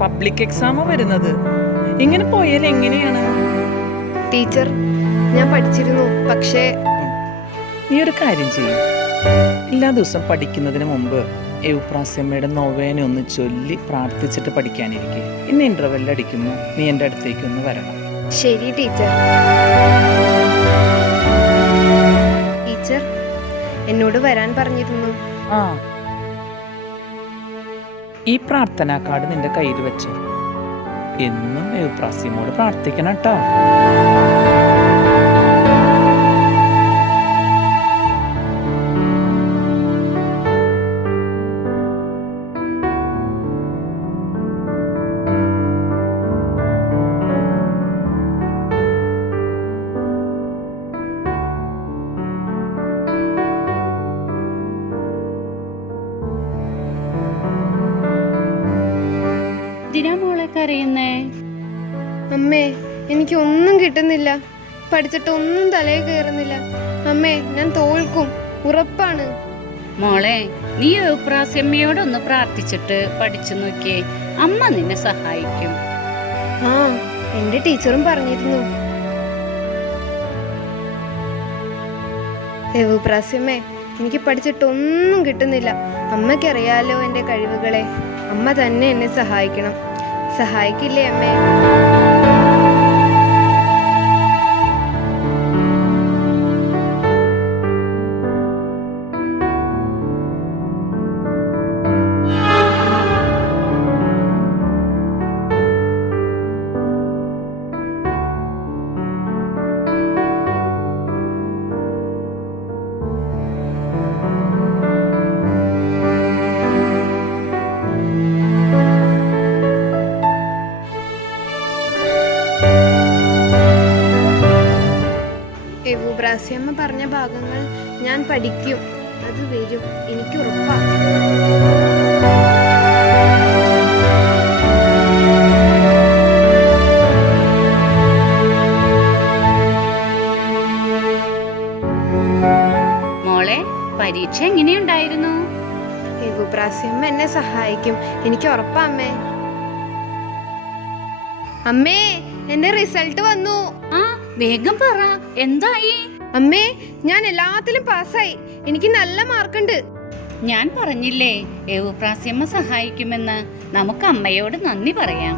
Public എക്സാമാ വരുന്നത്. ഇങ്ങനെ പോയാൽ എങ്ങനെയാണ്? ടീച്ചർ, ഞാൻ പഠിച്ചിരുന്നു, പക്ഷേ നീ ഒരു കാര്യം ചെയ്യും, എല്ലാ ദിവസം പഠിക്കുന്നതിന് മുമ്പ് എവുപ്രാസ്യമ്മയുടെ നൊവേന ഒന്ന് ചൊല്ലി പ്രാർത്ഥിച്ചിട്ട് പഠിക്കാനിരിക്കെ. ഇന്ന് ഇന്റർവെൽ അടിക്കുമ്പോൾ നീ എൻ്റെ അടുത്തേക്ക് ഒന്ന് വരണം. ശരി ടീച്ചർ. ടീച്ചർ എന്നോട് വരാൻ പറഞ്ഞിരുന്നു. ആ, ഈ പ്രാർത്ഥനാ കാർഡ് നിന്റെ കയ്യിൽ വെച്ചോ. എന്നും എവുപ്രാസ്യമോട് പ്രാർത്ഥിക്കണം കേട്ടോ. മോളെ കരയുന്നേ? അമ്മേ, എനിക്ക് ഒന്നും കിട്ടുന്നില്ല. പഠിച്ചിട്ടൊന്നും തലയിൽ കയറുന്നില്ല. അമ്മേ, ഞാൻ തോൽക്കും, ഉറപ്പാണ്. മോളെ, നീ എവുപ്രാസ്യമ്മയോടൊന്ന് പ്രാർത്ഥിച്ചിട്ട് പഠിച്ചു നോക്കിയേ, അമ്മ നിന്നെ സഹായിക്കും. ആ, എന്റെ ടീച്ചറും പറഞ്ഞിരുന്നു. എവുപ്രാസ്യമ്മേ, എനിക്ക് പഠിച്ചിട്ടൊന്നും കിട്ടുന്നില്ല. അമ്മയ്ക്കറിയാലോ എൻ്റെ കഴിവുകളെ. അമ്മ തന്നെ എന്നെ സഹായിക്കണം. സഹായിക്കില്ലേ അമ്മേ? എവുപ്രാസ്യമ്മ പറഞ്ഞ ഭാഗങ്ങൾ ഞാൻ പഠിക്കും. അത് വരും, എനിക്ക് ഉറപ്പാ. മോളെ, പരീക്ഷ എങ്ങനെയുണ്ടായിരുന്നു? എവുപ്രാസ്യമ്മ എന്നെ സഹായിക്കും, എനിക്ക് ഉറപ്പാ അമ്മേ. അമ്മേ, എന്റെ റിസൾട്ട് വന്നു. ആ, വേഗം പറ, എന്തായി? അമ്മേ, ഞാൻ എല്ലാത്തിലും പാസ്സായി. എനിക്ക് നല്ല മാർക്കുണ്ട്. ഞാൻ പറഞ്ഞില്ലേ എവുപ്രാസ്യമ്മ സഹായിക്കുമെന്ന്. നമുക്ക് അമ്മയോട് നന്ദി പറയാം.